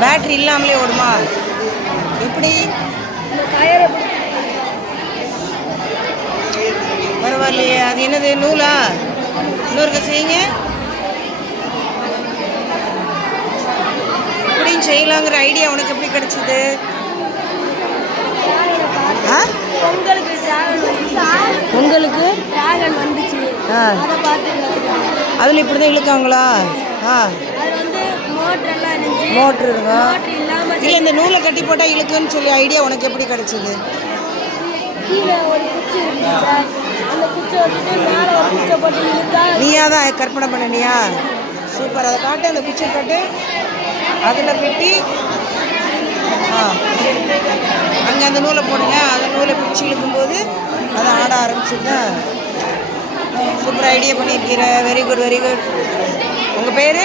Battery இல்லாமலே ஓடுமா? எப்படி? பரவாயில்லையே. அது என்னது, நூலா? இன்னொருக்க செய்யுங்க. இப்படியும் செய்யலாங்கிற ஐடியா உனக்கு எப்படி கிடைச்சிது? உங்களுக்கு அதில் இப்படி தான் இழுக்காங்களா? மோட்ரு இருக்கா? இல்லை, இந்த நூலை கட்டி போட்டால் இழுக்குன்னு சொல்லி ஐடியா உனக்கு எப்படி கிடைச்சிது? நீயா தான் கற்பனை பண்ணினியா? சூப்பர். அதை காட்டு, அந்த குச்சி காட்டு. அதில் வெட்டி அங்கே அந்த நூலை போடுங்க. அந்த நூலை பிடிச்சி இழுக்கும்போது அதை ஆட ஆரம்பிச்சுங்க. சூப்பர் ஐடியா பண்ணியிருக்கிற. Very good, very good. உங்கள் பேர்?